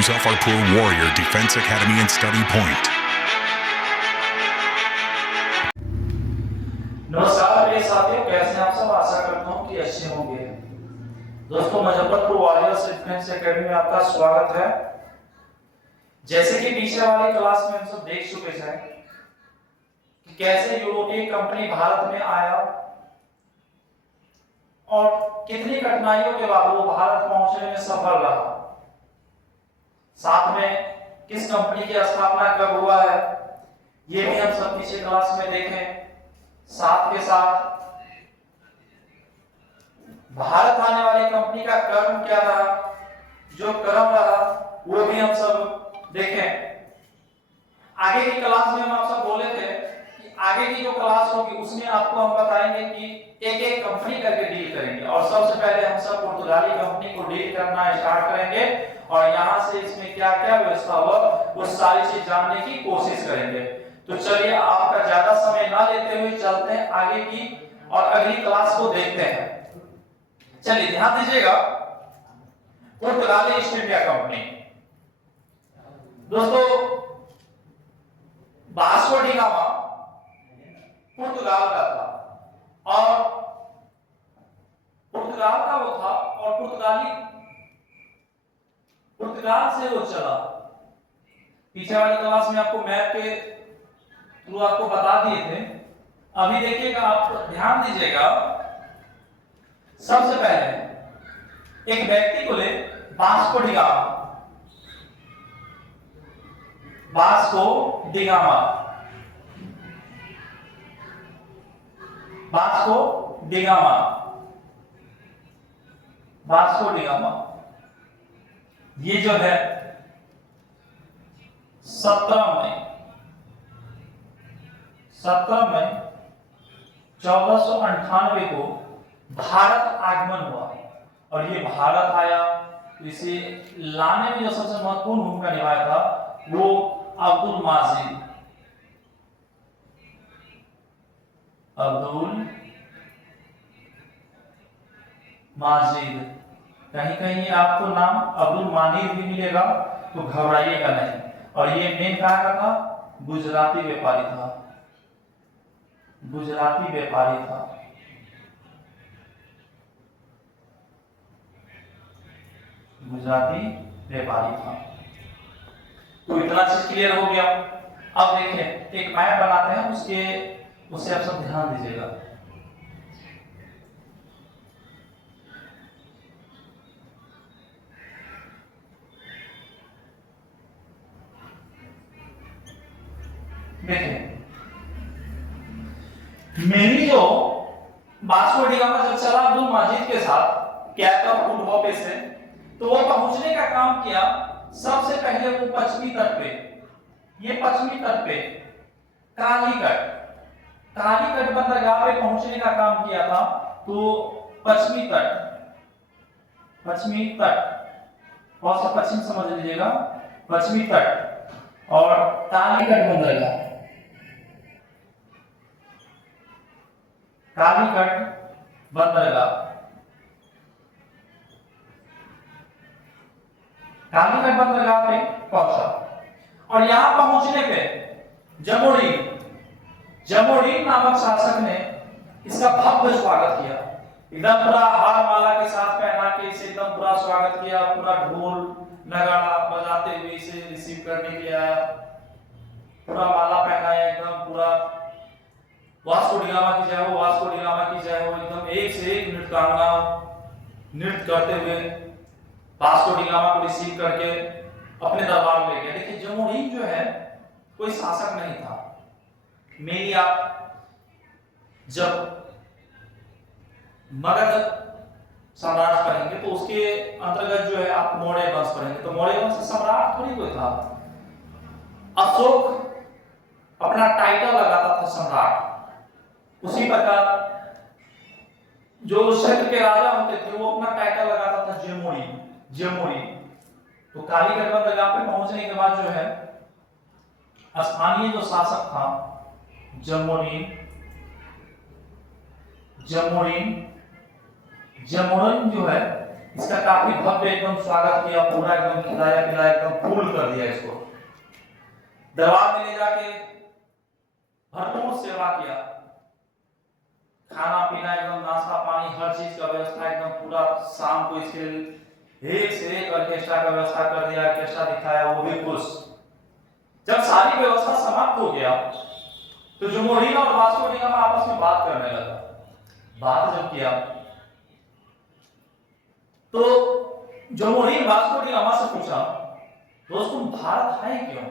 Muzaffarpur Warrior Defense Academy and Study Point. नमस्कार मेरे साथियों, कैसे हैं आप सब। आशा करता हूं कि अच्छे होंगे। दोस्तों, मुजफ्फरपुर वॉरियर्स डिफेंस एकेडमी में आपका स्वागत है। जैसे कि पीछे वाली क्लास में हम सब देख चुके हैं कि कैसे यूरोपीय कंपनी भारत में आया और कितनी कठिनाइयों के बाद वो भारत पहुंचने में सफल रहा। साथ में किस कंपनी की स्थापना कब हुआ है ये भी हम सब पीछे क्लास में देखें। साथ के साथ भारत आने वाली कंपनी का क्रम क्या रहा, जो क्रम रहा वो भी हम सब देखें। आगे की क्लास में हम आप सब बोले थे कि आगे की जो क्लास होगी उसमें आपको हम बताएंगे कि एक एक कंपनी करके डील करेंगे और सबसे पहले हम सब पुर्तगाली कंपनी को डील करना स्टार्ट करेंगे और यहां से इसमें क्या क्या व्यवस्था हुआ वो सारी चीज जानने की कोशिश करेंगे। तो चलिए, आपका ज्यादा समय ना लेते हुए चलते हैं आगे की और अगली क्लास को देखते हैं। चलिए ध्यान दीजिएगा, पुर्तगाली ईस्ट इंडिया कंपनी। दोस्तों, वास्को डी गामा पुर्तगाल का था और पुर्तगाल का वो था और पुर्तगाल से वो चला। पीछे वाली क्लास में आपको मैप के थ्रू आपको बता दिए थे। अभी देखिएगा, आप ध्यान दीजिएगा। सबसे पहले एक व्यक्ति को ले, Vasco da gamma. Vasco da gamma, Vasco da gamma, Vasco da gamma. ये जो है 17 मई 1498 को भारत आगमन हुआ और ये भारत आया। तो इसे लाने में जो सबसे महत्वपूर्ण भूमिका निभाया था वो अब्दुल माजिद। कहीं कहीं आपको नाम अब्दुल मानिर भी मिलेगा, तो घबराइएगा नहीं। और ये मेन कहाँ का था? गुजराती व्यापारी था, गुजराती व्यापारी था। गुजराती व्यापारी था। तो इतना चीज क्लियर हो गया। अब देखिए, एक मैप बनाते हैं, उससे आप सब ध्यान दीजिएगा। देखिए, मेरी जो वास्को डी गामा जब चला अब्दुल माजिद के साथ कैप ऑफ गुड होप से, तो वो पहुंचने का काम किया। सबसे पहले वो पश्चिमी तट पे, ये पश्चिमी तट पे कालीकट बंदरगाह पे पहुंचने का काम किया था। तो पश्चिमी तट और से पश्चिम समझ लीजिएगा, पश्चिमी तट और कालीकट बंदरगाह, कालीकट बंदरगाह, कालीकट बंदरगाह पे पहुंचा। और यहां पहुंचने पे जमोरीन नामक शासक ने इसका भव्य स्वागत किया। एकदम पूरा हार माला के साथ पहना के इसे एकदम पूरा स्वागत किया। पूरा ढोल नगाड़ा बजाते हुए इसे रिसीव करने के लिए आया। पूरा माला पहनाया, एकदम पूरा वास्को डी गामा की जय हो, वास्को डी गामा की जय हो। एकदम एक से एक नृत्यांगना नृत्य करते हुए वास्को डी गामा को रिसीव करके अपने दरबार में ले गया। देखिए, जमोरीन जो है कोई शासक नहीं था। मेरी आप जब मगध सम्राट पढ़ेंगे तो उसके अंतर्गत जो है आप मौर्य वंश पढ़ेंगे, तो मौर्य वंश सम्राट थोड़ी कोई था। अशोक अपना टाइटल लगाता था सम्राट। उसी प्रकार जो शक के राजा होते थे वो अपना टाइटल लगाता था जमोरी। तो कालीकट बंदरगाह पे पहुंचने के बाद जो है स्थानीय जो शासक था जमोरीन जो है इसका काफी भव्य एकदम स्वागत किया, पूरा एकदम खिलाया पिलाया, एकदम फूल कर दिया इसको। दरबार में ले जाके भरपूर सेवा किया, खाना पीना एकदम नाश्ता पानी हर चीज का व्यवस्था एकदम पूरा। शाम को इसके एक से एक ऑर्केस्ट्रा का व्यवस्था कर दिया, ऑर्केस्ट्रा दिखाया, वो भी खुश। जब सारी व्यवस्था समाप्त हो गया तो जमोरिन और वास्को डी गामा आपस में बात करने लगा। बात जब किया तो जमोरिन वास्को डी गामा से पूछा, दोस्त तुम भारत आए क्यों?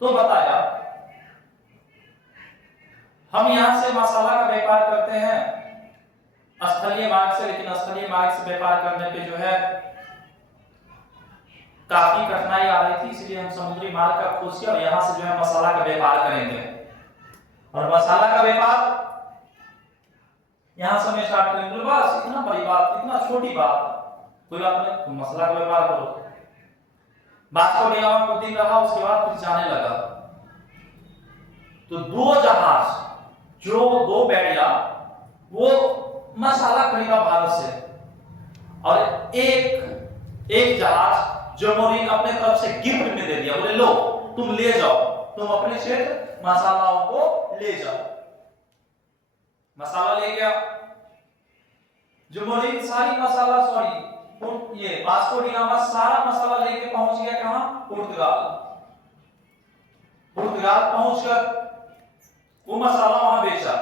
तो बताया, हम यहां से मसाला का व्यापार करते हैं स्थलीय मार्ग से, लेकिन स्थलीय मार्ग से व्यापार करने पे जो है काफी कठिनाई आ रही थी, इसलिए हम समुद्री मार्ग का खोज किया और यहां से जो है मसाला का व्यापार करेंगे। और मसाला का व्यापार यहां से मैं स्टार्ट करेंगे। बस इतना बड़ी बात, इतना छोटी बात, कोई बात नहीं, तुम मसाला का व्यापार करो। वास्को डी गामा कुछ दिन रहा, उसके बाद फिर जाने लगा। तो दो जहाज, जो दो बैरिया, वो मसाला खरीदा भारत से, और एक जहाज जमोरिन अपने तरफ से गिफ्ट में दे दिया। बोले लो तुम ले जाओ, तुम अपने क्षेत्र मसालाओं को ले जाओ। मसाला ले गया जमोरिन, सारी मसाला ये वास्को डी गामा सारा मसाला लेके पहुंच गया कहां? पुर्तगाल। पुर्तगाल पहुंचकर वो मसाला वहां बेचा,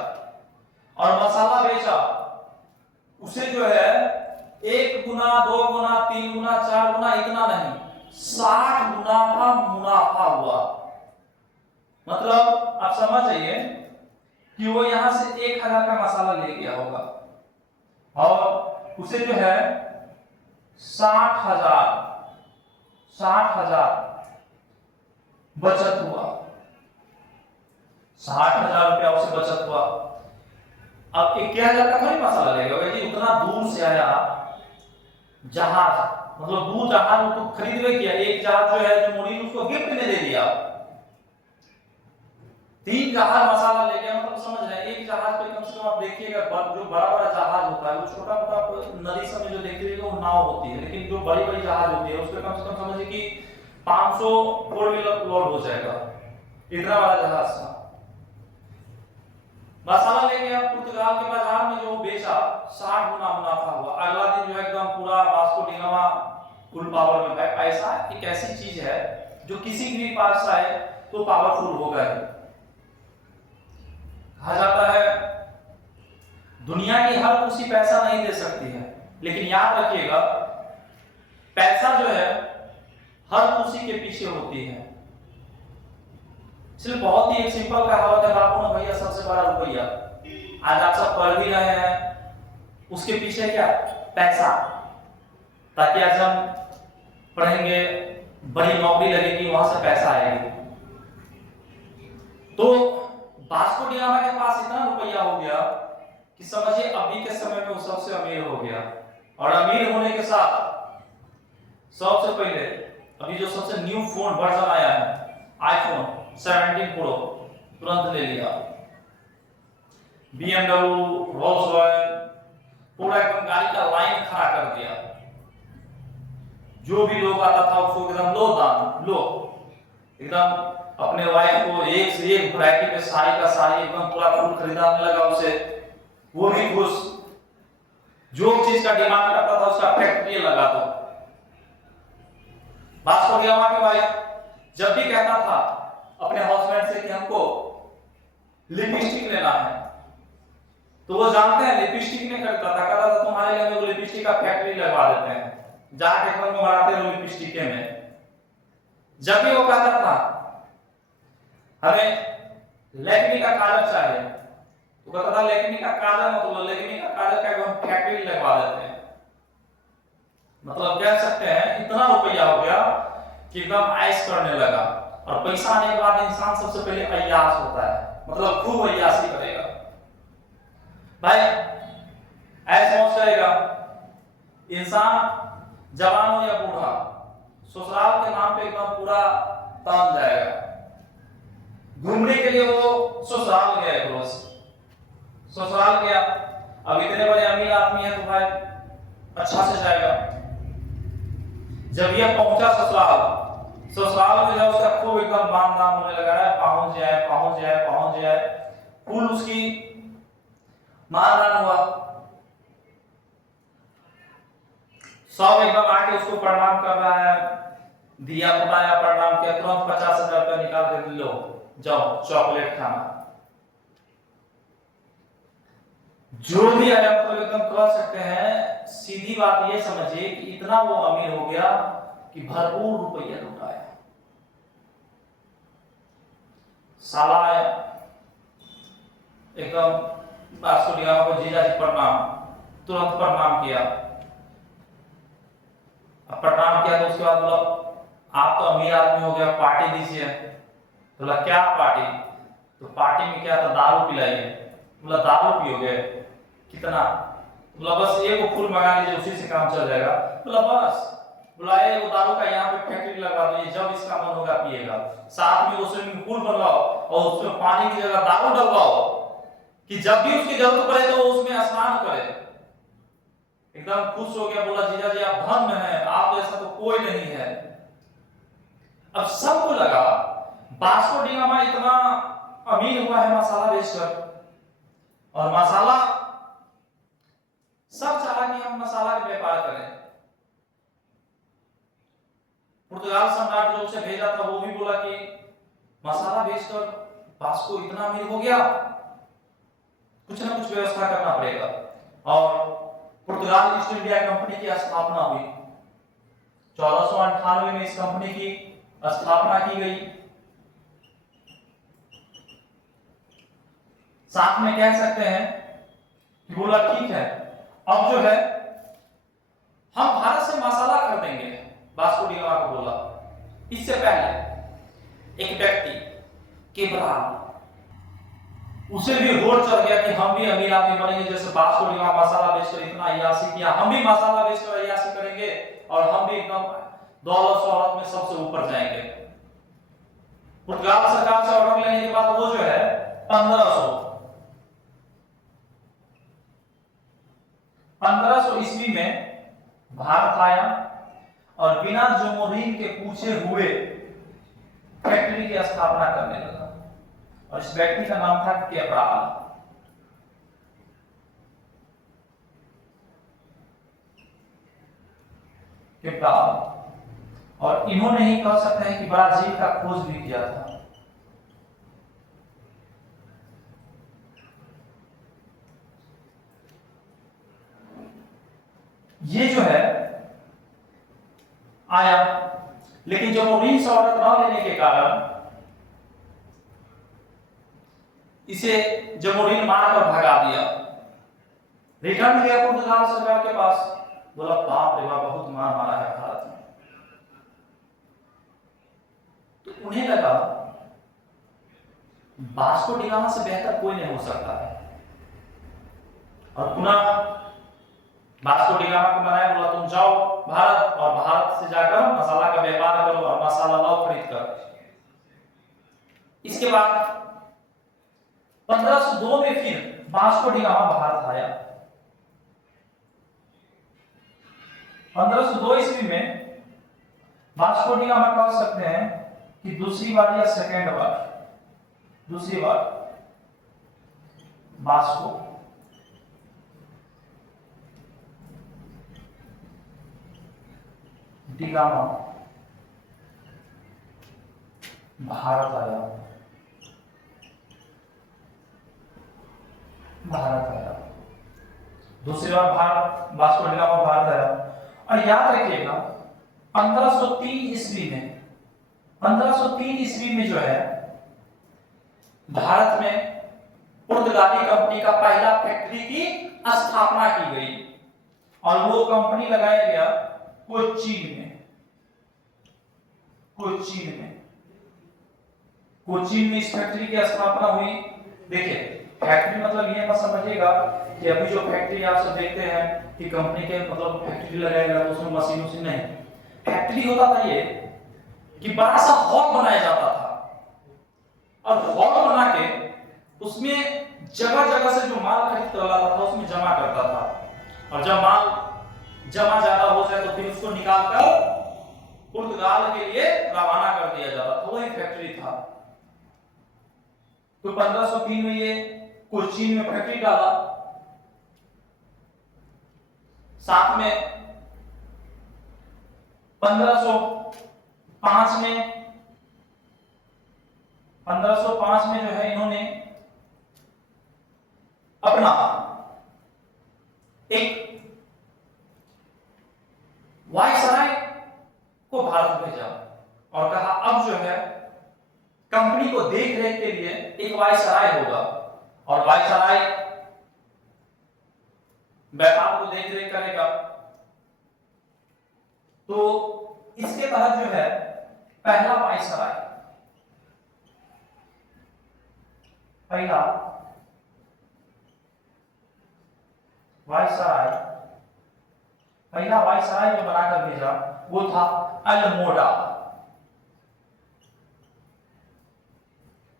और मसाला बेचा उसे जो है 1 गुना 2 गुना 3 गुना 4 गुना, इतना नहीं, 60 गुना का मुनाफा हुआ। मतलब आप समझ जाइए कि वो यहां से 1000 का मसाला ले गया होगा और उसे जो है 60,000 बचत हुआ। 60,000 रुपया उसे बचत हुआ। अब 11,000 का थोड़ी मसाला लेगा भाई, उतना दूर से आया जहाज, मतलब 2 जहाज तो खरीद किया, एक जहाज जो है जमोरिन उसको गिफ्ट में दे दिया, 3 जहाज मसाला ले गया। मतलब समझ रहे हैं, एक जहाज पे कम से कम आप देखिएगा, जो बड़ा बड़ा जहाज होता है वो छोटा मोटा नदी सब में जो देखिएगा वो नाव होती है, लेकिन जो बड़ी बड़ी जहाज होती है उसपे कम से कम समझिए कि 500 4 व्हीलर लोड हो जाएगा, इतना बड़ा जहाज था। मसाला ले गया पुर्तगाल के बाजार में, जो बेचा 60 गुना मुनाफा हुआ। अगला दिन जो है एकदम पूरा Vasco da gamma full power में है। पैसा एक ऐसी चीज है जो किसी के भी पास आए तो पावरफुल होगा ही। कहा जाता है दुनिया की हर कुर्सी पैसा नहीं दे सकती है, लेकिन याद रखिएगा पैसा जो है हर कुर्सी के पीछे होती है। इसलिए बहुत ही एक सिंपल कहावत है, बापू ने भैया सबसे बड़ा रुपया। आज आप सब पढ़ भी रहे हैं, उसके पीछे क्या? पैसा, ताकि आज हम पढ़ेंगे, बड़ी नौकरी लगेगी, वहां से पैसा आएगी। तो वास्को डी गामा के पास इतना रुपया हो गया कि समझिए अभी के समय में वो सबसे अमीर हो गया। और अमीर होने के साथ सबसे पहले अभी जो सबसे न्यू फोन वर्जन आया है आईफोन 17 प्रो, तुरंत ले लिया। BMW, रोल्स रॉयल, पूरा एकदम गाड़ी का लाइन खड़ा कर दिया। जो भी लोग आता था उसको एकदम लो दाम लो, एकदम अपने वाइफ को एक से एक वैरायटी में साड़ी का साड़ी एकदम पूरा फुल खरीदाने लगा उसे, वो भी खुश। जो चीज का डिमांड करता था उसका फैक्ट्री लगा दो। वास्को डी गामा की वाइफ जब भी कहता था अपने हस्बैंड से कि हमको लिपस्टिक लेना है, तो वो जानते हैं लिपस्टिक नहीं खरीदता था, कहता था तुम्हारे लिए हम लिपस्टिक का फैक्ट्री लगवा देते हैं, जाके घर में बनाते रहो लिपस्टिक में। जब भी वो कहता था हमें लैक्मी का काजल चाहिए, तो कहता था लैक्मी का काजल मतलब लैक्मी का काजल का हम फैक्ट्री लगवा देते हैं। मतलब कह सकते हैं इतना रुपया हो गया कि एकदम ऐश करने लगा। और पैसा आने के बाद इंसान सबसे पहले अय्याश होता है, मतलब खूब अय्याशी करेगा। भाई ऐश मौज करेगा इंसान, जवान हो या बूढ़ा, ससुराल के नाम पे एकदम पूरा तान जाएगा। घूमने के लिए वो ससुराल गया एक रोज, ससुराल गया। अब इतने बड़े अमीर आदमी है तो भाई अच्छा से जाएगा। जब यह पहुंचा ससुराल में जब उसका खूब एकदम मान दान होने लगा है, पहुंच जाए, फुल उसकी मान दान हुआ, सब एकदम आके उसको प्रणाम कर रहा है, दिया बुलाया, प्रणाम किया, तुरंत 50,000 रुपया निकाल के लो, जाओ चॉकलेट खाना। जो भी आया मतलब एकदम कह सकते हैं, सीधी बात ये समझिए कि इतना वो अमीर हो गया कि भरपूर रुपया लुटाया। साला आया एकदम बासु डिगामा को, जीजा जी प्रणाम, तुरंत प्रणाम किया। अब प्रणाम किया तो उसके बाद बोला आप तो अमीर आदमी हो गया, पार्टी दीजिए। बोला क्या पार्टी? तो पार्टी में क्या था, दारू पिलाइए। बोला दारू पियोगे, कितना? बोला बस एक फूल मंगा लीजिए, उसी से काम चल जाएगा। बोला बस? बोला वो दारू का यहाँ पे फैक्ट्री लगा दो, जब इसका मन होगा पिएगा, साथ में वो स्विमिंग पूल बनवाओ और उसमें पानी की जगह दारू डलवाओ कि जब भी उसकी जरूरत पड़े तो वो उसमें स्नान करे। एकदम खुश हो गया, बोला जीजा जी आप धन्य हैं, आप जैसा तो कोई नहीं है। अब सबको लगा वास्को डी गामा इतना अमीर हुआ है मसाला बेचकर, और मसाला सब चाहा कि हम मसाला का व्यापार करें। पुर्तगाल सम्राट जो उसे भेजा था वो भी बोला कि मसाला बेचकर वास्को इतना अमीर हो गया, कुछ ना कुछ व्यवस्था करना पड़ेगा। और पुर्तगाल ईस्ट इंडिया कंपनी की स्थापना हुई। 1498 में इस कंपनी की स्थापना की गई। साथ में कह सकते हैं कि बोला ठीक है, अब जो है हम भारत से मसाला खरीदेंगे, वास्को डी गामा को बोला। इससे पहले एक व्यक्ति केब्राल, उसे भी होड़ चढ़ गया कि हम भी अमीर आदमी बनेंगे, जैसे वास्को डी गामा मसाला बेचकर इतना अय्याशी किया, हम भी मसाला बेचकर अय्याशी करेंगे और हम भी एकदम दौलत शोहरत में सबसे ऊपर जाएंगे। पुर्तगाल सरकार से ऑर्डर लेने के बाद वो जो है 1500 ईस्वी में भारत आया और बिना जोमोरिन के पूछे हुए फैक्ट्री की स्थापना करने लगा। और इस व्यक्ति का नाम था केब्राल। और इन्होंने ही कह सकते हैं कि ब्राजील का खोज भी किया था। ये जो है आया, लेकिन जोमोरिन से ऑर्डर न लेने के कारण इसे जोमोरिन मारकर भगा दिया। रिटर्न गया पुर्तगाल सरकार के पास, बोला बाप रे बाप बहुत मार मारा है भारत में। तो उन्हें लगा वास्को डी गामा से बेहतर कोई नहीं हो सकता है, और पुनः वास्को डी गामा को बनाया, बोला तुम जाओ भारत और भारत से जाकर मसाला का व्यापार करो और मसाला लाओ खरीद कर। इसके बाद 1502 में फिर वास्को डी गामा भारत आया। 1502 ईस्वी में वास्को डी गामा कह सकते हैं कि दूसरी बार या सेकेंड बार, दूसरी बार वास्को डी गामा भारत आया। दूसरी बार Bharat, Vasco da Gama Bharat आया। और याद रखिएगा 1503 ईस्वी में, 1503 ईस्वी में जो है भारत में पुर्तगाली कंपनी का पहला फैक्ट्री की स्थापना की गई, और वो कंपनी लगाया गया कोचीन में। कोचीन में इस फैक्ट्री की स्थापना हुई। देखिए फैक्ट्री मतलब ये मत समझिएगा कि अभी जो फैक्ट्री आप सब देखते हैं कि कंपनी के मतलब फैक्ट्री लगाया गया तो उसमें मशीन उसी नहीं। फैक्ट्री होता था ये कि बड़ा सा हॉल बनाया जाता था, और हॉल बना के उसमें जगह जगह से जो माल खरीद कर लाता था उसमें जमा करता था, और जब माल जमा ज्यादा हो जाए तो फिर उसको निकाल कर पुर्तगाल के लिए रवाना कर दिया जाता था। वही फैक्ट्री था। तो 1503 में ये कोचीन में फैक्ट्री डाला। साथ में 1505 में जो है इन्होंने अपना एक वायसराय को भारत भेजा और कहा अब जो है कंपनी को देख रेख के लिए एक वायसराय होगा और वायसराय व्यापार को देख रेख करेगा। तो इसके तहत जो है पहला वायसराय जो बनाकर भेजा वो था अल्मोड़ा।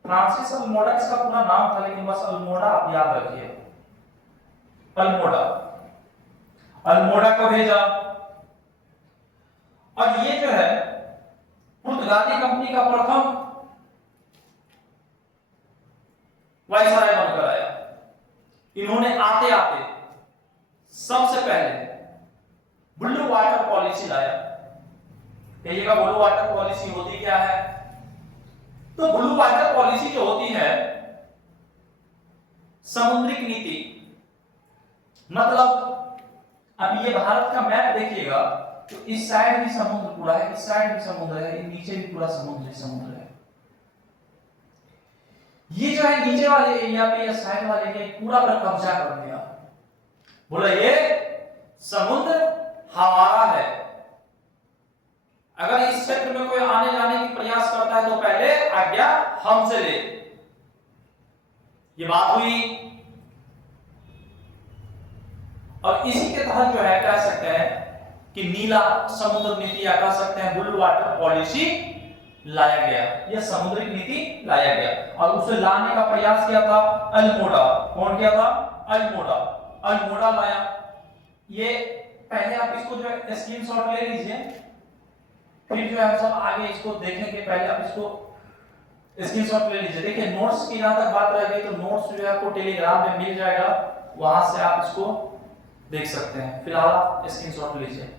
फ्रांसिस अल्मोड़ा इसका पूरा नाम था, लेकिन बस अल्मोड़ा आप याद रखिए। अल्मोड़ा को भेजा और ये जो है पुर्तगाली कंपनी का प्रथम वायसराय बनकर आया। इन्होंने आते आते सबसे पहले ब्लू वाटर पॉलिसी लाया। कहिएगा ब्लू वाटर पॉलिसी होती क्या है? तो ब्लू वाटर पॉलिसी जो होती है समुद्रिक नीति, मतलब अब ये भारत का मैप देखिएगा तो इस साइड भी समुद्र पूरा है, इस साइड भी समुद्र है, नीचे भी पूरा समुद्र है। ये जो है नीचे वाले एरिया पे या साइड वाले एरिया पूरा पर कब्जा कर लिया। बोला ये समुद्र हमारा है, अगर इस क्षेत्र में कोई आने जाने की प्रयास करता है तो पहले आज्ञा हमसे ले। ये बात हुई और इसी के तहत जो है कह सकते हैं कि नीला समुद्र नीति या कह सकते हैं ब्लू वाटर पॉलिसी लाया गया, यह समुद्रिक नीति लाया गया। और उसे लाने का प्रयास किया था अल्मोड़ा। कौन किया था? अल्मोड़ा लाया। ये पहले आप इसको जो है स्क्रीनशॉट ले लीजिए, फिर जो है हम सब आगे इसको देखेंगे। पहले आप इसको स्क्रीनशॉट ले लीजिए। देखिए नोट्स की जहां तक बात रह गई तो नोट्स जो है आपको टेलीग्राम में मिल जाएगा, वहां से आप इसको देख सकते हैं। फिलहाल आप स्क्रीनशॉट लीजिए।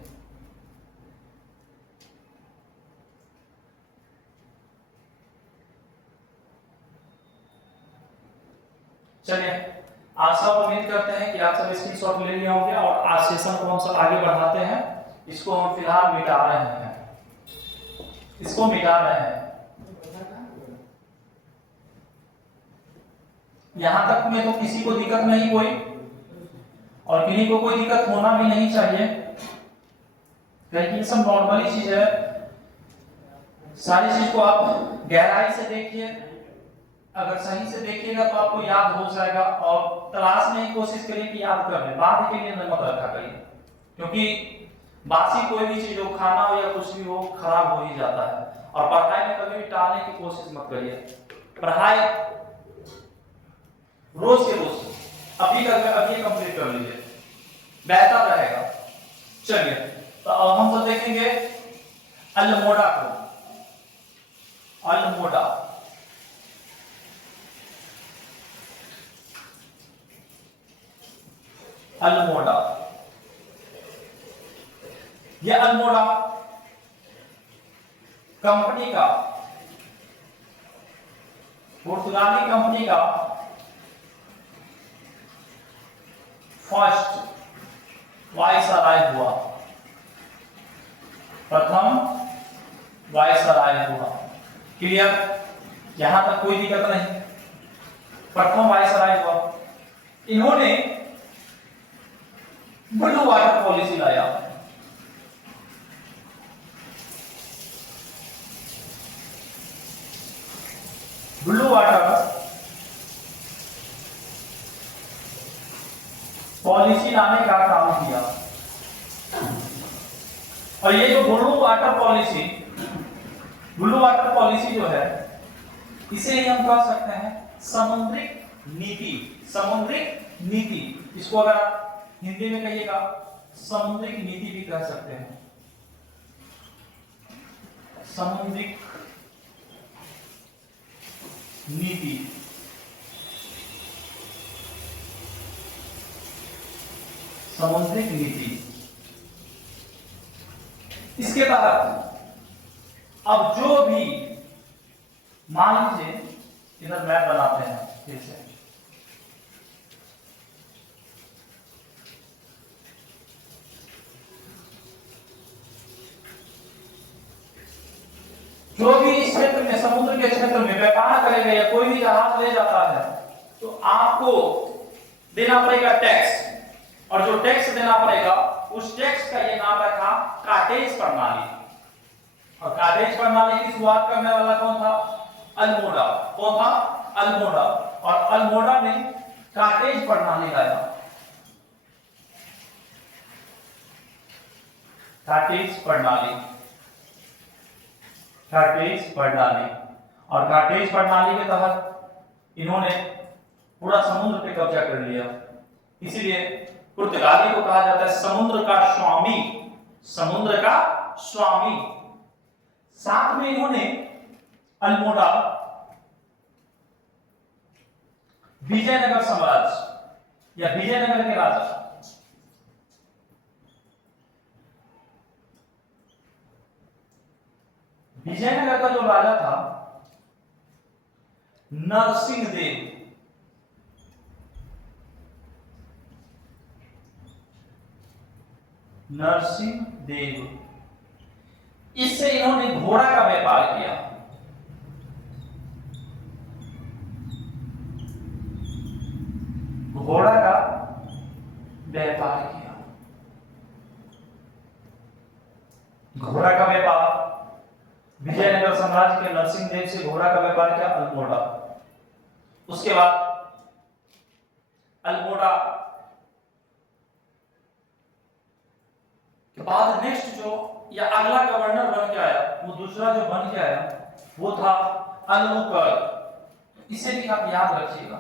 चलिए, आज सब उम्मीद करते हैं कि आप सब स्क्रीनशॉट ले लिए होंगे और आज सेशन को हम सब आगे बढ़ाते हैं। इसको हम फिलहाल मिटा रहे हैं, इसको मिटा रहे हैं। यहां तक में तो किसी को दिक्कत नहीं कोई, और किन्हीं को कोई दिक्कत होना भी नहीं चाहिए, क्योंकि ये सब नॉर्मली चीज है। सारी चीज को आप गहराई से देखिए, अगर सही से देखिएगा तो आपको याद हो जाएगा। और तलाशने की कोशिश करिए कि याद कर ले, बाद के लिए मत रखा करिए, क्योंकि बासी कोई भी चीज हो, खाना हो या कुछ भी हो, खराब हो ही जाता है। और पढ़ाई में कभी भी टालने की कोशिश मत करिए। पढ़ाई रोज के रोज अभी कंप्लीट कर लीजिए, बेहतर रहेगा। चलिए, तो अब हम सब देखेंगे अल्मोड़ा को। अल्मोड़ा, यह अल्मोड़ा कंपनी का, पुर्तगाली कंपनी का फर्स्ट वायसराय हुआ, प्रथम वायसराय हुआ। क्लियर? यहां तक कोई दिक्कत नहीं। प्रथम वायसराय हुआ। इन्होंने ब्लू वाटर पॉलिसी लाया। ब्लू वाटर पॉलिसी लाने का काम किया। और ये जो ब्लू वाटर पॉलिसी जो है, इसे ही हम कह सकते हैं समुद्रिक नीति। इसको अगर आप हिंदी में कहिएगा समुद्रिक नीति भी कह सकते हैं, समुद्रिक नीति। समुद्रिक नीति, इसके तहत अब जो भी, मान लीजिए इधर मैप बनाते हैं फिर से, जो भी इस क्षेत्र में, समुद्र के क्षेत्र में व्यापार करेगा या कोई भी जहाज ले जाता है तो आपको देना पड़ेगा टैक्स, और जो टैक्स देना पड़ेगा उस टैक्स का ये नाम रखा कार्टेज प्रणाली। और कार्टेज प्रणाली की शुरुआत करने वाला कौन था? अल्मोड़ा। कौन था? अल्मोड़ा। और अल्मोड़ा ने कार्टेज प्रणाली लाया। कार्टेज प्रणाली, कार्टेज प्रणाली। और कार्टेज प्रणाली के तहत इन्होंने पूरा समुद्र पे कब्जा कर लिया। इसीलिए पुर्तगाली को कहा जाता है समुद्र का स्वामी, समुद्र का स्वामी। साथ में इन्होंने अल्मोड़ा, विजयनगर साम्राज्य या विजयनगर के राजा, विजयनगर का जो राजा था नरसिंह देव, नरसिंह देव, इससे इन्होंने घोड़ा का व्यापार किया। घोड़ा का व्यापार किया। घोड़ा का व्यापार, विजयनगर साम्राज्य के नरसिंह देव से घोड़ा का व्यापार किया अल्मोड़ा। उसके बाद अल्मोड़ा के बाद नेक्स्ट जो या अगला गवर्नर बन के आया, वो दूसरा जो बन के आया वो था अलमुकर्क। इसे भी आप याद रखिएगा।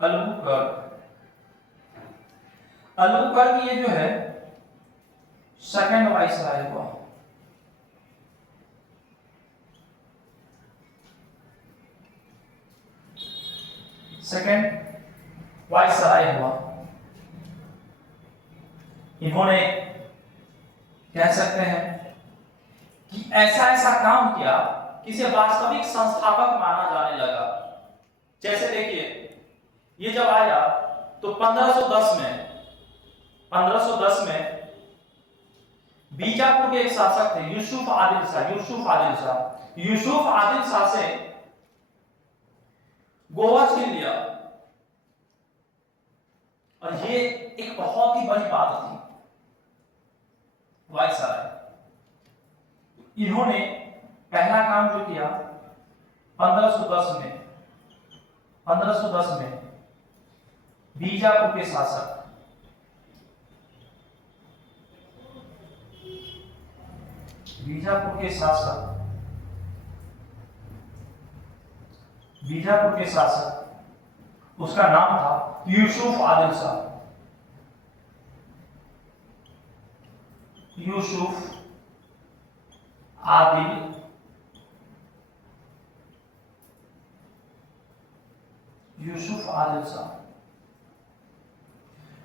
अलमुकर्क, अलमुकर्क ये जो है सेकंड वाइसराय हुआ। सेकंड वाइसराय हुआ। इन्होंने कह सकते हैं कि ऐसा ऐसा काम किया कि इसे वास्तविक संस्थापक माना जाने लगा। जैसे देखिए, ये जब आया तो 1510 में बीजापुर के एक शासक थे यूसुफ आदिल शाह। यूसुफ आदिल शाह से गोवा छीन लिया, और ये एक बहुत ही बड़ी बात थी वाइसराय। इन्होंने पहला काम जो किया 1510 में बीजापुर के शासक उसका नाम था यूसुफ आदिल शाह।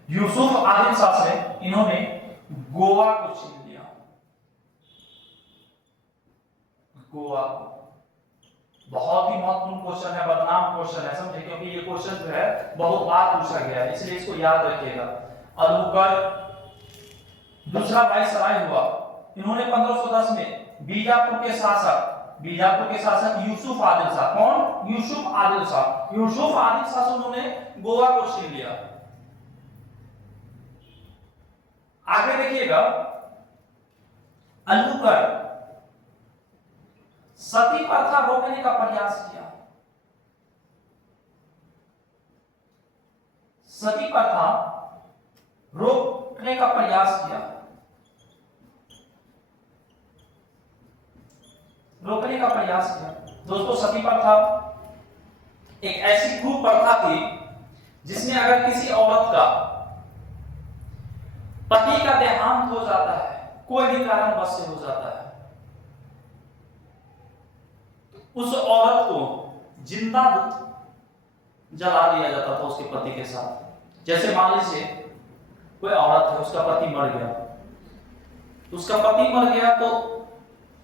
यूसुफ आदिल शाह से इन्होंने गोवा को छीन लिया। गोवा को, बहुत ही महत्वपूर्ण क्वेश्चन है, बदनाम क्वेश्चन है, समझे, क्योंकि ये क्वेश्चन जो है बहुत बार पूछा गया है, इसलिए इसको याद रखिएगा। अलमुकर्क दूसरा वाइसराय हुआ। इन्होंने 1510 में बीजापुर के शासक यूसुफ आदिल शाह, कौन? यूसुफ आदिल शाह से उन्होंने गोवा को छीन लिया। आगे देखिएगा, अलमुकर्क सती प्रथा रोकने का प्रयास किया। सती प्रथा रोकने का प्रयास किया। दोस्तों, सती प्रथा एक ऐसी क्रूर प्रथा थी जिसमें अगर किसी औरत का पति का देहांत हो जाता है, कोई भी कारणवश से हो जाता है, तो उस औरत को जिंदा जला दिया जाता था उसके पति के साथ। जैसे मान लीजिए कोई औरत है, उसका पति मर गया, तो उसका पति मर गया तो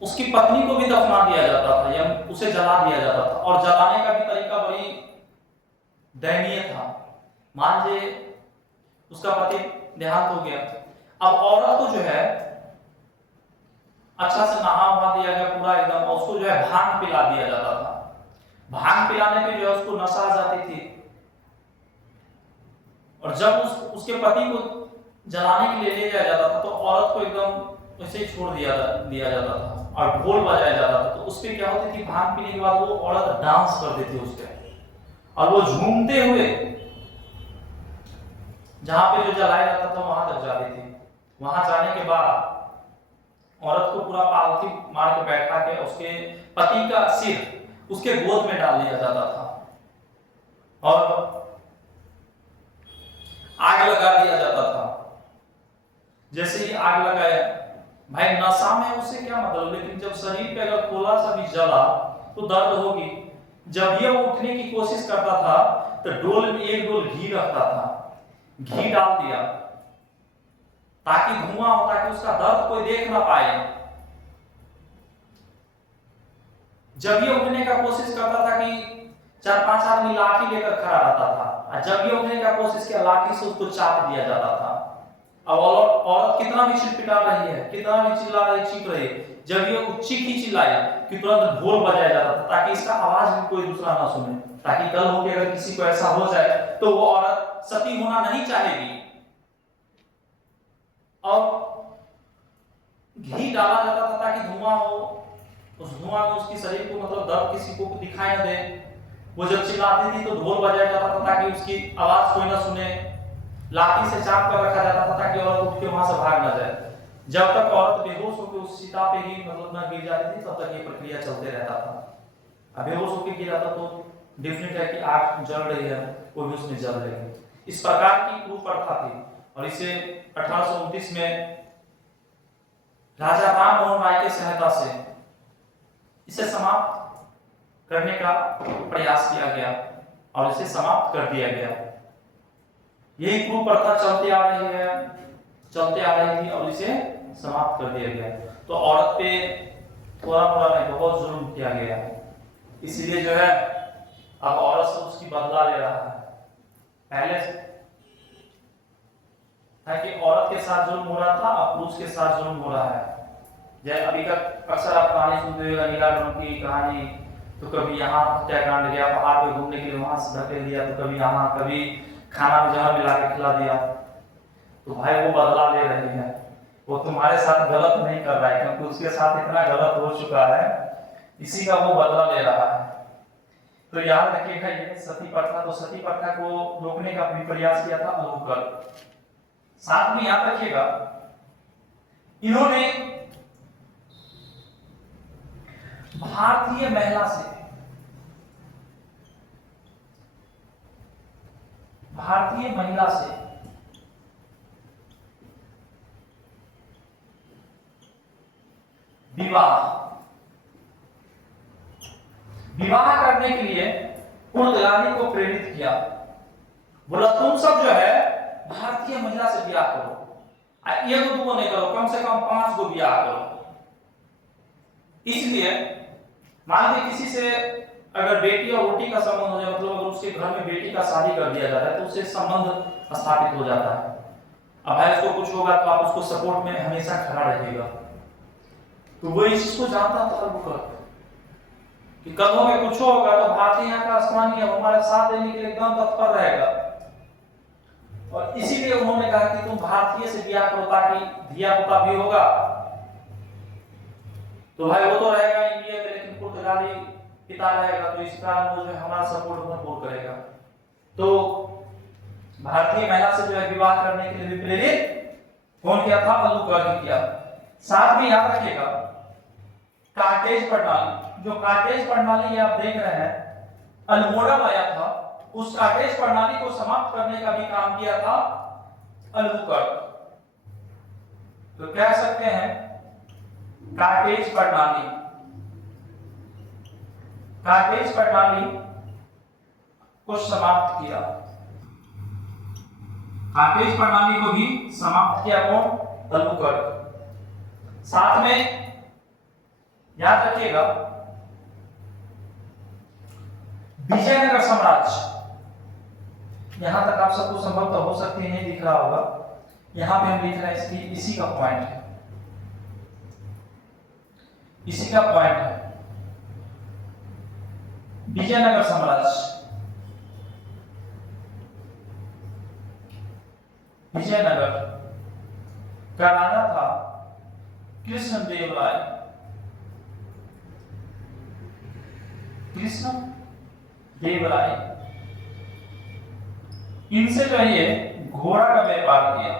उसकी पत्नी को भी दफना दिया जाता था या उसे जला दिया जाता था। और जलाने का भी तरीका बड़ी दयनीय था। मान लीजिए उसका पति देहांत हो गया, अब औरत को जो है अच्छा से नहा वहा दिया गया पूरा एकदम, और उसको जो है भांग पिला दिया जाता था। भांग पिलाने पे जो है उसको नशा आ जाती थी, और जब उसके पति को जलाने के लिए ले जाया जाता था तो औरत को एकदम वैसे ही छोड़ दिया जाता था और ढोल बजाया जाता था। तो उस पे क्या होती थी, भांग पीने के बाद वो औरत डांस कर देती उस पे, और वो झूमते हुए जहां पे जो जलाया जाता था वहां तक जाती थी। वहां जाने के बाद औरत को पूरा पालथी मार के बैठा के उसके पति का सिर उसके गोद में डाल दिया जाता था और आग लगा दिया जाता था। जैसे ही आग लगाया, भाई नशा में उससे क्या मतलब, लेकिन जब शरीर पे अगर थोड़ा सा भी जला तो दर्द होगी। जब ये उठने की कोशिश करता था तो डोल में एक डोल घी रखता था, घी डाल दिया ताकि धुआं हो, ताकि उसका दर्द कोई देख ना पाए। जब ये उठने का कोशिश करता था कि 4-5 आदमी लाठी लेकर खड़ा रहता था, और जब ये उठने का कोशिश किया लाठी से उसको चाप दिया जाता था। अब औरत कितना भी चिल्ला रही है, कितना भी चिल्ला रही, चीख रही, जब ये चीख ही चिल्लाई कि तुरंत ढोल बजाया जाता था ताकि इसका आवाज भी कोई दूसरा ना सुने, ताकि कल हो के अगर किसी को ऐसा हो जाए तो वो औरत सती होना नहीं चाहेगी। और घी डाला जाता था ताकि धुआं हो, उस धुआं में उसकी शरीर को मतलब दर्द किसी को दिखाई न दे। वो जब चिल्लाती थी तो ढोल बजाया जाता था ताकि उसकी आवाज कोई ना सुने। लाठी से चाप कर रखा जाता था ताकि औरत उठ के वहां से भाग ना जाए। जब तक औरत बेहोश होकर उस चिता पे ही मतलब न गिर जाती थी तब तक ये प्रक्रिया चलते रहता था। अब बेहोश होकर गिरा था तो डेफिनेट है कि आग जल रही है, कोई भी उसमें जल रही है। इस प्रकार की क्रूर प्रथा थी और इसे 1829 में राजा राम मोहन राय की सहायता से इसे समाप्त करने का प्रयास किया गया और इसे समाप्त कर दिया गया। यही क्रूर प्रथा चलती आ रही थी और इसे समाप्त कर दिया गया। तो औरत पे थोड़ा मोड़ा नहीं, बहुत जुल्म किया गया, इसीलिए जो है अब औरत से उसकी बदला ले रहा है। पहले था कि औरत के साथ जुल्म हो रहा था, अब पुरुष के साथ जुल्म हो रहा है। जैसे अभी तक अक्सर आप कहानी सुनते हुए नीलाडोम की कहानी, तो कभी यहाँ हत्याकांड गया, पहाड़ पे घूमने के लिए वहां से धकेल दिया, तो कभी यहाँ, कभी खाना में जहर मिला के खिला दिया। तो भाई वो बदला ले रही है, वो तुम्हारे साथ गलत नहीं कर रहा है क्योंकि उसके साथ इतना गलत हो चुका है, इसी का वो बदला ले रहा है। तो याद रखिएगा ये सती प्रथा, तो सती प्रथा को रोकने का भी प्रयास किया था अलोकर। साथ में याद रखिएगा इन्होंने भारतीय महिला से विवाह करने के लिए पुर्तगाली को प्रेरित किया। बोला तुम सब जो है भारतीय महिला से ब्याह करो, एक दो नहीं करो, कम से कम 5 गो ब्याह करो। इसलिए मान लीजिए किसी से अगर बेटी और रोटी का संबंध हो जाए, मतलब अगर उसके घर में बेटी का शादी कर दिया जाता है तो उससे संबंध स्थापित हो जाता है। अब भाई उसको कुछ होगा तो आप उसको सपोर्ट में हमेशा खड़ा रहिएगा। तो वो इस चीज को जानता था कि कदों में कुछ होगा तो भारतीय यहाँ का स्थानीय हमारे साथ देने के लिए एकदम तत्पर रहेगा। और इसीलिए उन्होंने कहा कि तुम भारतीय से ब्याह करो ताकि धिया पुता भी होगा। तो भाई वो तो रहेगा इंडिया में, लेकिन पुर्तगाली पिता रहेगा, तो इस कारण वो जो है हमारा सपोर्ट भरपूर करेगा। तो भारतीय महिला से जो है विवाह करने के लिए भी प्रेरित कौन किया था? अलोकर ने किया। साथ में याद रखिएगा कार्टेज प्रणाली, जो कार्टेज प्रणाली आप देख रहे हैं अल्मोड़ा लाया था, उस कार्टेज प्रणाली को समाप्त करने का भी काम किया था अल्बुकर्क। तो कह सकते हैं कार्टेज प्रणाली, कार्टेज प्रणाली को समाप्त किया, कार्टेज प्रणाली को भी समाप्त किया कौन? अल्बुकर्क। साथ में याद रखिएगा विजयनगर साम्राज्य, यहां तक आप सबको संभवतः हो सकती है नहीं दिख रहा होगा, यहां पे हम लिख रहे हैं इसकी, इसी का पॉइंट है, इसी का पॉइंट है विजयनगर साम्राज्य। विजयनगर का राजा था कृष्णदेवराय, कृष्णदेवराय। इनसे जो है घोड़ा का व्यापार किया,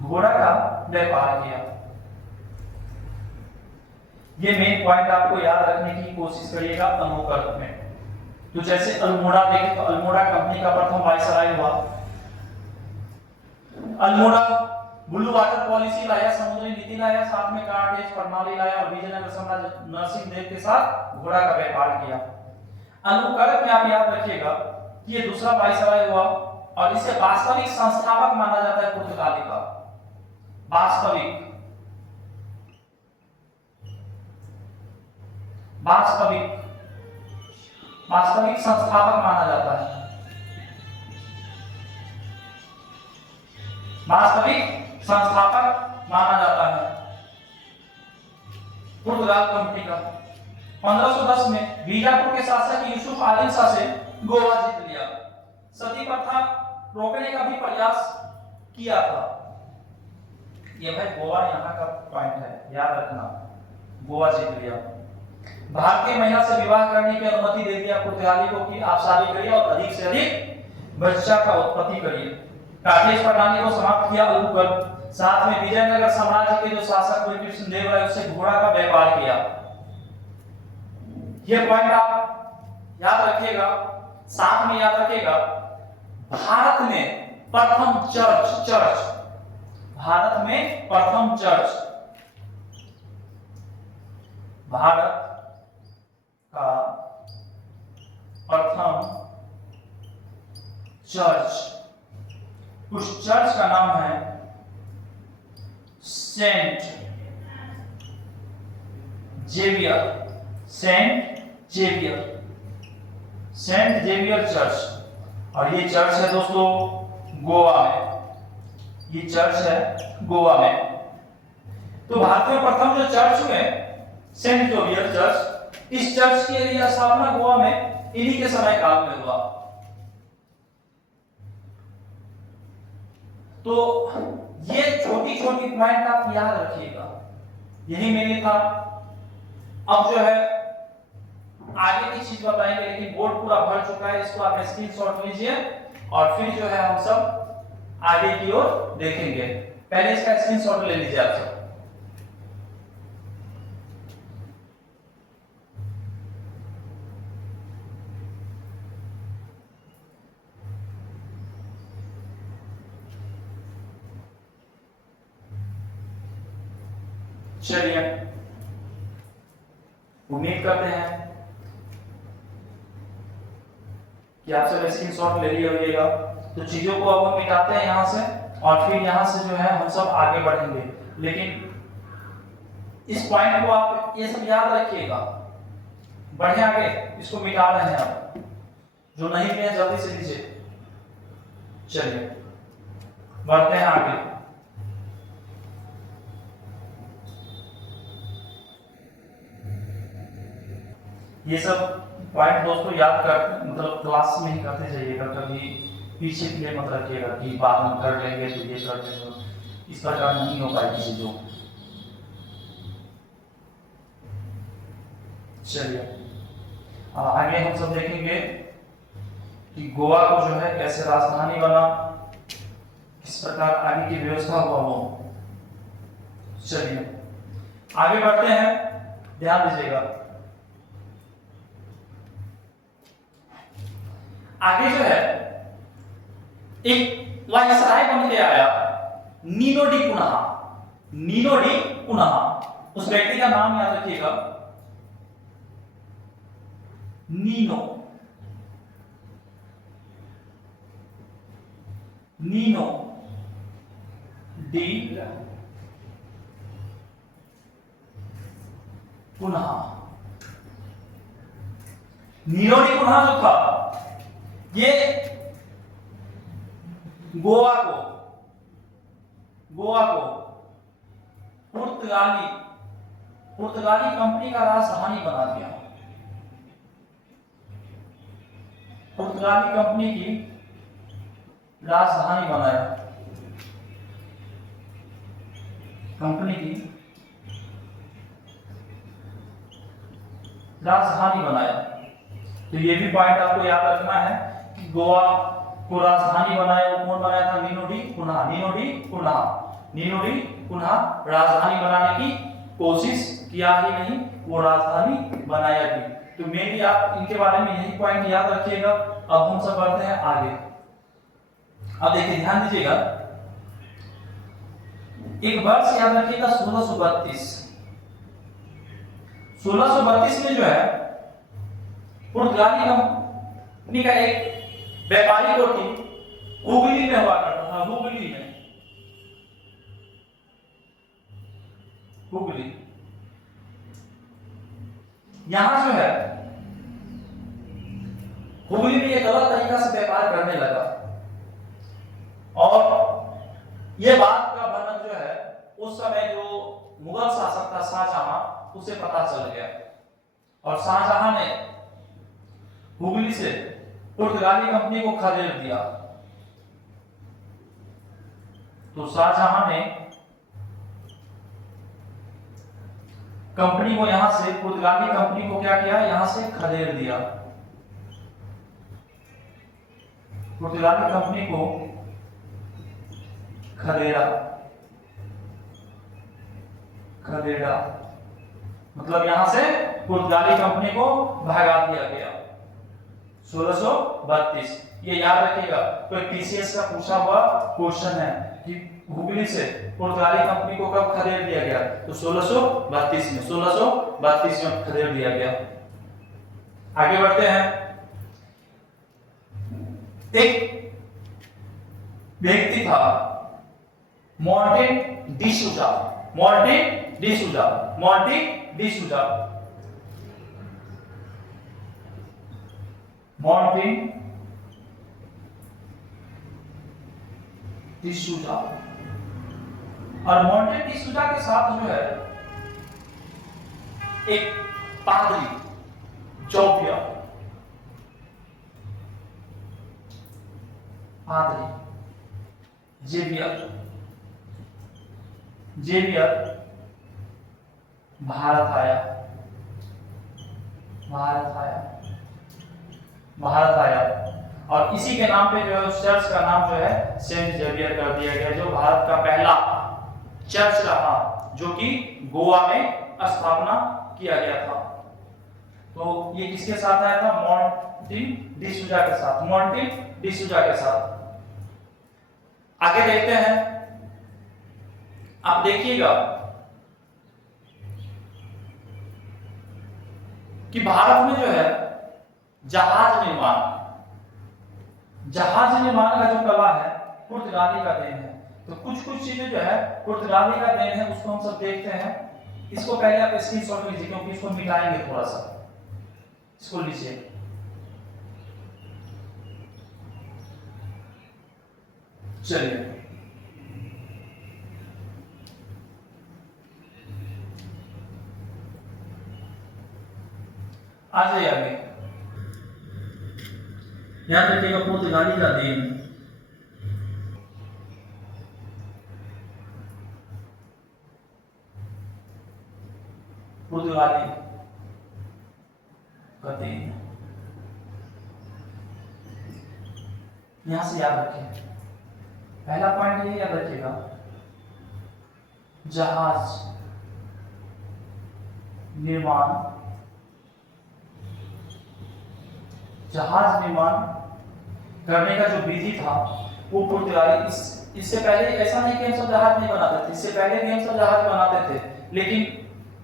घोड़ा का व्यापार किया। ये मेन पॉइंट आपको याद रखने की कोशिश करिएगा अल्बुकर्क में। तो जैसे अल्मोड़ा देखें तो अल्मोड़ा कंपनी का प्रथम वायसराय हुआ। अल्मोड़ा ब्लू वाटर पॉलिसी लाया, समुद्री नीति लाया, साथ में कार्टेज प्रणाली लाया और विजयनगर साम्राज्य नरसिंहदेव के साथ घोड़ा का व्यापार किया। अल्बुकर्क में आप याद रखिएगा कि ये दूसरा वायसराय हुआ और इसे वास्तविक संस्थापक माना जाता है पुर्तगाली का। वास्तविक, वास्तविक, वास्तविक संस्थापक माना जाता है, वास्तविक संस्थापक माना जाता है पुर्तगाल कंपनी का। 1510 में बीजापुर के शासक यूसुफ आदिल शाह से गोवा जीत लिया। सती प्रथा रोकने का भी प्रयास किया था। ये भाई गोवा यहाँ का पॉइंट है, याद रखना, गोवा जीत लिया। भारतीय महिला से विवाह करने की अनुमति दे दिया पुर्तगाली को कि आप शादी करिए और अधिक से अधिक बच्चा का उत्पत्ति करिए। कार्टेज प्रणाली को समाप्त किया अल्बुकर्क। साथ में विजयनगर साम्राज्य के जो शासक हुए कृष्णदेवराय, उससे घोड़ा का व्यापार किया। ये पॉइंट आप याद रखिएगा। साथ में याद रखिएगा भारत में प्रथम चर्च, भारत में प्रथम चर्च, भारत का प्रथम चर्च, उस चर्च का नाम है saint Xavier, saint Xavier, saint Xavier church. और ये चर्च है दोस्तों गोवा में, ये चर्च है गोवा में। तो भारत में प्रथम जो चर्च हुए सेंट जेवियर चर्च, इस चर्च की स्थापना गोवा में इन्हीं के समय काल में हुआ। तो ये छोटी छोटी पॉइंट आप याद रखिएगा, यही मेरे था। अब जो है आगे की चीज बताएंगे, लेकिन बोर्ड पूरा भर चुका है, इसको आप स्क्रीनशॉट लीजिए और फिर जो है हम सब आगे की ओर देखेंगे। पहले इसका स्क्रीनशॉट ले लीजिए आप सब। चलिए, उम्मीद करते हैं कि आप सब स्क्रीनशॉट ले लिए होइएगा। तो चीजों को अब हम मिटाते हैं यहां से और फिर यहां से जो है हम सब आगे बढ़ेंगे। लेकिन इस पॉइंट को आप ये सब याद रखिएगा, बढ़े आगे। इसको मिटा रहे हैं आप, जो नहीं भी है जल्दी से लीजिए। चलिए बढ़ते हैं आगे। ये सब पॉइंट दोस्तों याद कर, मतलब क्लास में ही करते जाइएगा, कभी पीछे के लिए मत रखिएगा कि बाद में कर लेंगे तो ये कर लेंगे, इस प्रकार नहीं हो पाएगी चीजों। चलिए आगे हम सब देखेंगे कि गोवा को जो है कैसे राजधानी बना, किस प्रकार आगे की व्यवस्था हुआ वो। चलिए आगे बढ़ते हैं। ध्यान दीजिएगा। आगे जो है एक वायसराय बन के आया Nino de Cunha. Nino de Cunha, उस व्यक्ति का नाम याद रखिएगा, Nino Nino de Cunha. Nino de Cunha जो था ये गोवा को पुर्तगाली कंपनी का राजधानी बना दिया। पुर्तगाली कंपनी की राजधानी बनाया, कंपनी की राजधानी बनाया। तो ये भी पॉइंट आपको याद रखना है कि गोवा को राजधानी बनाया, वो कौन बनाया था? Nino de Cunha. Nino de Cunha, Nino de Cunha राजधानी बनाने की कोशिश किया ही नहीं, वो राजधानी बनाया भी। तो मेरी आप इनके बारे में यही पॉइंट याद रखिएगा। अब हम सब बढ़ते हैं आगे। अब देखिए, ध्यान दीजिएगा, एक वर्ष याद रखिएगा 1632। 1632 में जो है पुर्तगाली कंपनी का एक व्यापारी को हुगली में हुआ करता था। हुगली यहां जो है हुगली में एक गलत तरीका से व्यापार करने लगा, और यह बात का वर्णन जो है उस समय जो मुगल शासक था शाहजहां, उसे पता चल गया, और शाहजहां ने हुगली से पुर्तगाली कंपनी को खदेड़ दिया। तो शाहजहां ने कंपनी को यहां से, पुर्तगाली कंपनी को क्या किया? यहां से खदेड़ दिया। पुर्तगाली कंपनी को खदेड़ा मतलब यहां से पुर्तगाली कंपनी को भगा दिया गया। 1632, ये याद रखिएगा, कोई पीसीएस का पूछा हुआ क्वेश्चन है कि हुगली से पुर्तगाली कंपनी को कब खदेड़ दिया गया? तो 1632 में, 1632 में खदेड़ दिया गया। आगे बढ़ते हैं। एक व्यक्ति था मार्टिन डी सूजा। मार्टिन डी सूजा, मार्टिन डी सूजा, मार्टिन डी सूजा। और मार्टिन डी सूजा के साथ जो है एक पादरी जोपिया, पादरी जेवियर भारत आया, और इसी के नाम पे जो है उस चर्च का नाम जो है सेंट जेवियर कर दिया गया, जो भारत का पहला चर्च रहा, जो कि गोवा में स्थापना किया गया था। तो ये किसके साथ आया था? मार्टिन डी सूजा के साथ, मार्टिन डी सूजा के साथ। आगे देखते हैं। आप देखिएगा कि भारत में जो है जहाज निर्माण का जो कला है पुर्तगाली का देन है। तो कुछ चीजें जो है पुर्तगाली का देन है, उसको हम सब देखते हैं। इसको पहले आप स्क्रीनशॉट लीजिए, क्योंकि इसको मिटाएंगे थोड़ा सा। इसको लीजिए, चलिए आ जाइए आगे। याद रखिएगा पुर्तगाली का देन, पुर्तगाली का देन, यहां से याद रखें। पहला पॉइंट ये याद रखिएगा, जहाज निर्माण, जहाज निर्माण करने का जो विधि था वो पुर्तगाली। इससे पहले ऐसा नहीं कि हम सब जहाज नहीं बनाते थे, इससे पहले भी हम सब जहाज बनाते थे, लेकिन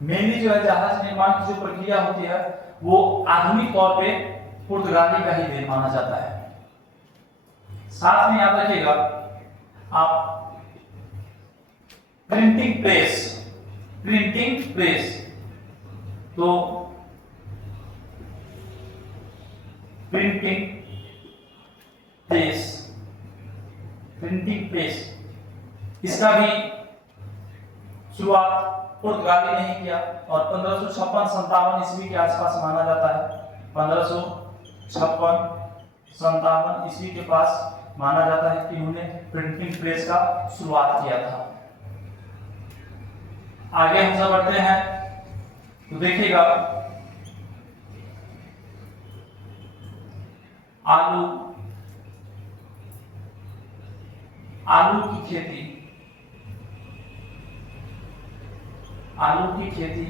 मेनली जो है जहाज निर्माण की जो प्रक्रिया होती है वो आधुनिक तौर पे पुर्तगाली का ही देन माना जाता है। साथ में याद रखिएगा आप प्रिंटिंग प्रेस, प्रिंटिंग प्रेस, तो प्रिंटिंग प्रेस, प्रिंटिंग प्रेस, इसका भी शुरुआत पुर्तगाली ने ही किया और 1556-57 ईस्वी के आसपास माना जाता है। 1556-57 ईस्वी के पास माना जाता है कि उन्होंने प्रिंटिंग प्रेस का शुरुआत किया था। आगे हम सब बढ़ते हैं तो देखिएगा आलू, आलू की खेती, आलू की खेती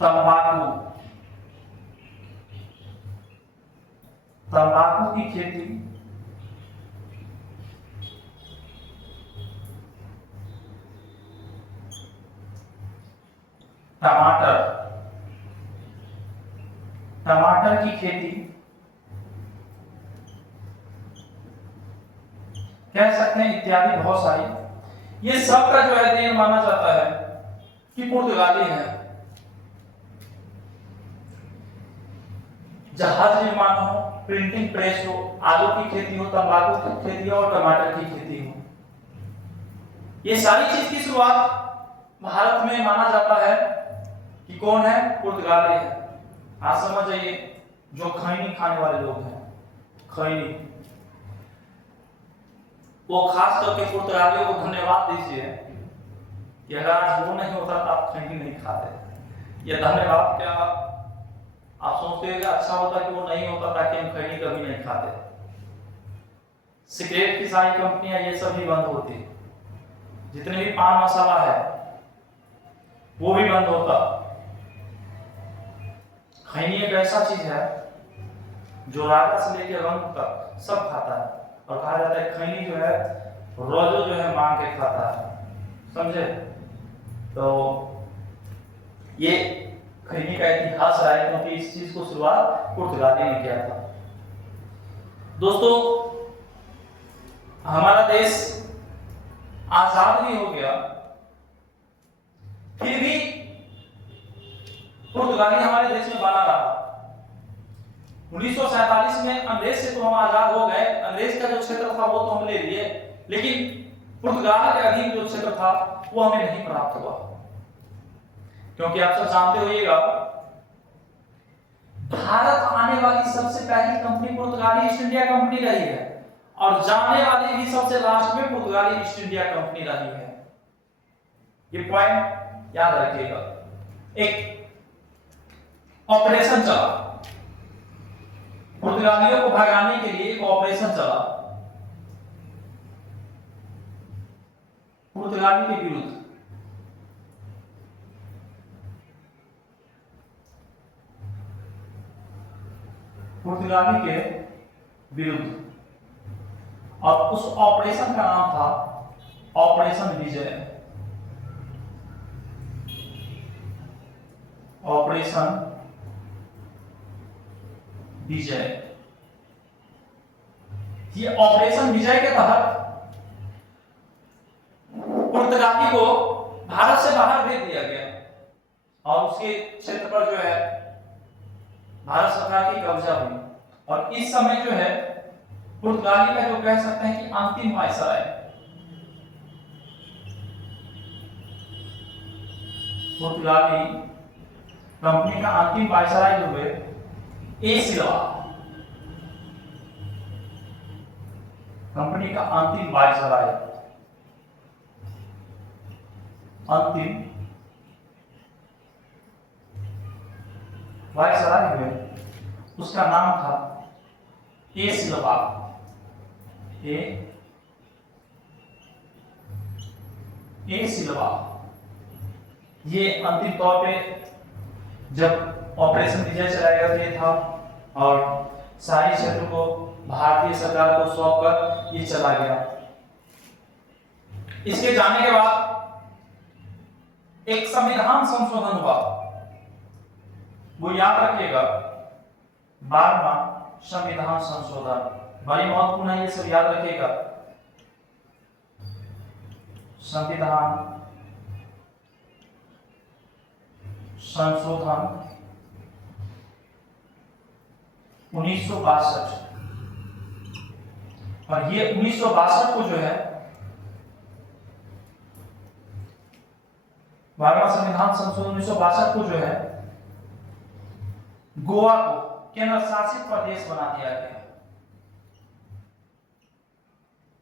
तंबाकू, तंबाकू की खेती टमाटर, टमाटर की खेती कह सकते हैं, इत्यादि बहुत सारी। ये सब का जो है देन माना जाता है कि पुर्तगाली है। जहाज निर्माण हो, प्रिंटिंग प्रेस हो, आलू की खेती हो, तंबाकू की खेती हो और टमाटर की खेती हो, ये सारी चीज की शुरुआत भारत में माना जाता है कि कौन है, पुर्तगाली है। आप समझ जाइए जो खैनी खाने वाले लोग हैं, खैनी, वो खास करके पुर्तगालियों को धन्यवाद दीजिए कि अगर आज वो नहीं होता तो आप खैनी नहीं खाते। ये धन्यवाद क्या आप सोचते हैं कि अच्छा होता कि वो नहीं होता ताकि हम खैनी कभी नहीं खाते। सिगरेट की सारी कंपनियां ये सब भी बंद होती, जितने भी पान मसाला है वो भी बंद होता। खैनी एक ऐसा चीज है जो राजा से लेकर रंग तक सब खाता है और कहा जाता है खैनी जो है रोजो जो है मांग के खाता है, समझे। तो ये खैनी का इतिहास रहा है क्योंकि इस चीज को शुरुआत पुर्तगाली ने किया था। दोस्तों हमारा देश आजाद भी हो गया, फिर भी पुर्तगाली हमारे देश में बना रहा। 1947 में अंग्रेज से तो हम आजाद हो गए, अंग्रेज का जो क्षेत्र था वो तो हम ले लिए, लेकिन पुर्तगाल के अधीन जो क्षेत्र था वो हमें नहीं प्राप्त हुआ। क्योंकि आप सब जानते होइएगा भारत आने वाली सबसे पहली कंपनी पुर्तगाली ईस्ट इंडिया कंपनी रही है और जाने वाली भी सबसे लास्ट में पुर्तगाली ईस्ट इंडिया कंपनी रही है। ये पॉइंट याद रखिएगा। एक ऑपरेशन चला, पुर्तगालियों को भगाने के लिए एक ऑपरेशन चला पुर्तगाली के विरुद्ध। पुर्तगाली के विरुद्ध, और उस ऑपरेशन का नाम था ऑपरेशन विजय। ऑपरेशन विजय। ये ऑपरेशन विजय के तहत पुर्तगाली को भारत से बाहर भेज दिया गया और उसके क्षेत्र पर जो है भारत सरकार की कब्जा हुई। और इस समय जो है पुर्तगाली का जो कह सकते हैं कि अंतिम वायसराय, पुर्तगाली कंपनी का अंतिम वायसराय जो हुए ए सिल्वा, कंपनी का अंतिम वायसराय, अंतिम वायसराय हुए, उसका नाम था ए सिल्वा। ए ए सिल्वा, ये अंतिम तौर पे जब ऑपरेशन विजय चलाया गया ये था और सारी क्षेत्र को भारतीय सरकार को सौंप कर ये चला गया। इसके जाने के बाद एक संविधान संशोधन हुआ, वो याद रखिएगा, 12वां संविधान संशोधन, बड़ी महत्वपूर्ण है, ये सब याद रखिएगा। संविधान संशोधन 1962, और ये 1962 को जो है 12वां संविधान संशोधन 1962 को जो है गोवा को केंद्र शासित प्रदेश बना दिया गया।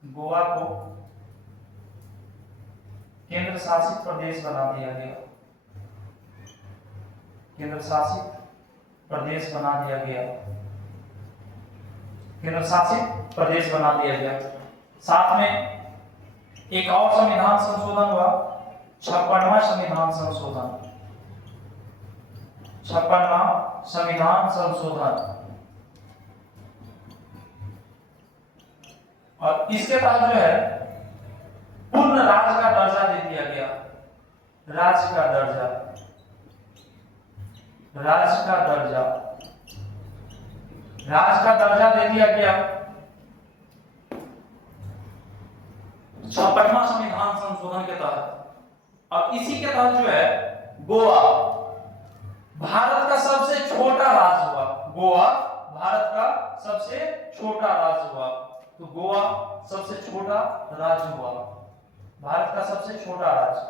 गोवा को केंद्र शासित प्रदेश बना दिया गया, केंद्र शासित प्रदेश बना दिया गया, केंद्र शासित प्रदेश बना दिया गया। साथ में एक और संविधान संशोधन हुआ, 56वां संविधान संशोधन, 56वां संविधान संशोधन, और इसके तहत जो है पूर्ण राज्य का दर्जा दे दिया गया, राज्य का दर्जा, राज्य का दर्जा, राज्य का दर्जा दे दिया गया। 56वां संविधान संशोधन के तहत, और इसी के तहत जो है गोवा भारत का सबसे छोटा राज्य हुआ। गोवा भारत का सबसे छोटा राज्य हुआ। तो गोवा सबसे छोटा राज्य हुआ, भारत का सबसे छोटा राज्य,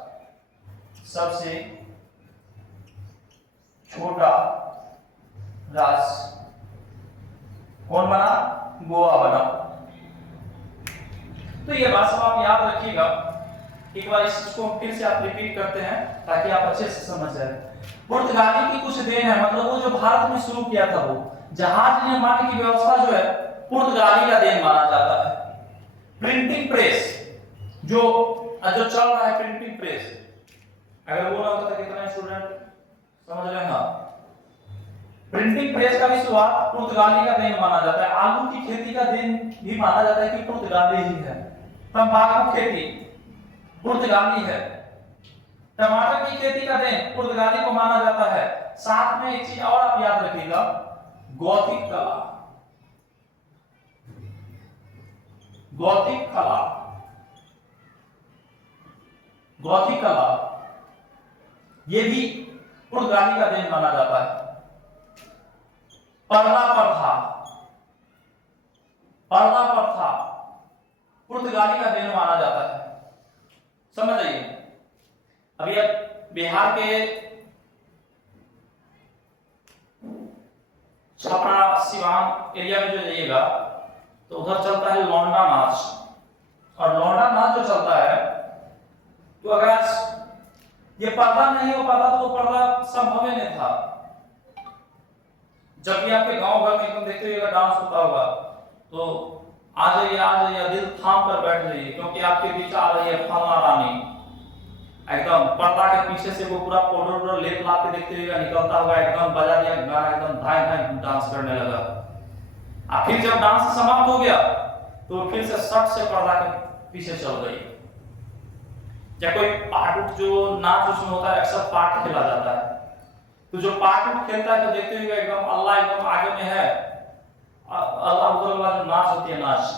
सबसे छोटा राज्य कौन बना? गोवा बना। तो ये बात सब आप याद रखिएगा। एक बार इस चीज को फिर से आप रिपीट करते हैं ताकि आप अच्छे से समझ जाए। पुर्तगाली की कुछ देन है, मतलब वो जो भारत में शुरू किया था, वो जहाज निर्माण की व्यवस्था जो है पुर्तगाली का देन माना जाता है। प्रिंटिंग प्रेस जो चल रहा है, प्रिंटिंग प्रेस, अगर बोला होता तो कितना स्टूडेंट समझ रहे हैं ना? प्रिंटिंग प्रेस का भी शुरुआत पुर्तगाली का देन माना जाता है। आलू की खेती का देन भी माना जाता है कि पुर्तगाली ही है। तंबाकू खेती पुर्तगाली है। टमाटर की खेती का देन पुर्तगाली को माना जाता है। साथ में एक चीज और आप याद रखिएगा, गौथिक कला, गौथिक कला, गौथिक कला, ये भी पुर्तगाली का देन माना जाता है। पर्दा प्रथा, पर्दा प्रथा पुर्तगाली का देन माना जाता है। समझ आइए। अभी अब बिहार के छपरा सिवान एरिया में जो जाइएगा तो उधर चलता है लौंडा नाच, और लौंडा नाच जो चलता है, तो अगर ये पर्दा नहीं हो पाता तो वो पर्दा संभव ही नहीं था। जब भी आपके गांव घर में एकदम देखते हुए डांस होता होगा तो आ जाइए, दिल थाम कर बैठ जाइए, क्योंकि आपके बीच आ रही है फलना रानी। एकदम पर्दा के पीछे से वो पूरा पाउडर लेप ला के देखते हुए निकलता हुआ, एकदम बजा दिया गाना, एकदम धाय धाय डांस करने लगा। और फिर जब डांस समाप्त हो गया तो फिर से सट से पर्दा के पीछे चल गई। या कोई पार्ट जो नाच उसमें होता है, अक्सर पार्ट खेला जाता है, तो जो पार्ट खेलता है तो देखते हुए एकदम अल्लाह एकदम आगे में है, अल्लाह उधर वाला जो नाच होती है नाच,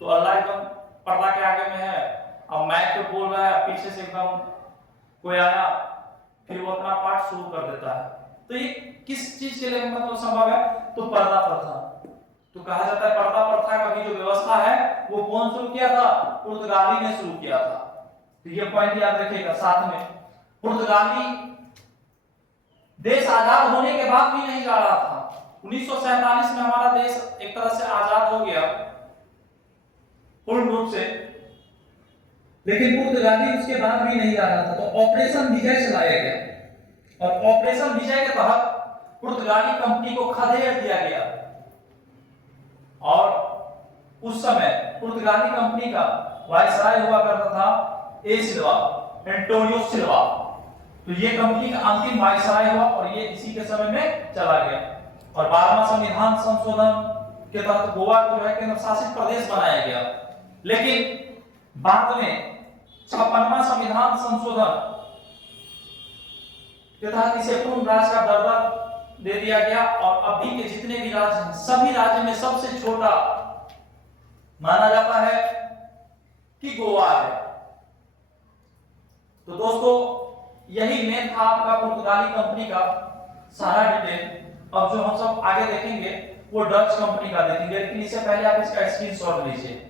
तो अल्लाह एकदम पर्दा के आगे में है, अब माइक पे बोल रहा है, पीछे से एकदम कोई आया, फिर वो अपना पार्ट शुरू कर देता है। तो ये किस चीज के लिए मतलब संभव है? तो पर्दा प्रथा। तो कहा जाता है पर्दा प्रथा का भी जो व्यवस्था है वो कौन शुरू किया था? पुर्तगाली ने शुरू किया था। तो ये पॉइंट याद रखिएगा। साथ में पुर्तगाली देश आजाद होने के बाद भी नहीं जा रहा था। 1947 में हमारा देश एक तरह से आजाद हो गया पूर्ण रूप से, लेकिन पुर्तगाली उसके बाद भी नहीं जा रहा था। तो ऑपरेशन विजय चलाया गया, और ऑपरेशन विजय के तहत पुर्तगाली कंपनी को खदेड़ दिया गया। और उस समय पुर्तगाली कंपनी का वायसराय हुआ करता था ए सिल्वा। एंटोनियो सिल्वा। तो ये कंपनी का अंतिम वायसराय हुआ और ये इसी के समय में चला गया। और 12वां संविधान संशोधन के तहत गोवा को जो है केंद्र शासित प्रदेश बनाया गया। लेकिन बाद में 56वां संविधान संशोधन के तहत इसे पूर्ण राज्य का दर्जा दे दिया गया और अभी के जितने भी राज्य हैं सभी राज्य में सबसे छोटा माना जाता है कि गोवा है। तो दोस्तों यही मेन था आपका पुर्तगाली कंपनी का सारा डिटेल। अब जो हम सब आगे देखेंगे वो डच कंपनी का देखेंगे, लेकिन इससे पहले आप इसका स्क्रीनशॉट लीजिए।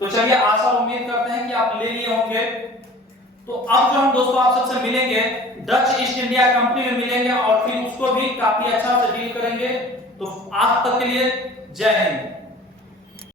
तो चलिए आशा उम्मीद करते हैं कि आप ले लिए होंगे। तो अब जो हम दोस्तों आप सबसे मिलेंगे डच ईस्ट इंडिया कंपनी में मिलेंगे और फिर उसको भी काफी अच्छा से डील करेंगे। तो आज तक के लिए जय हिंद।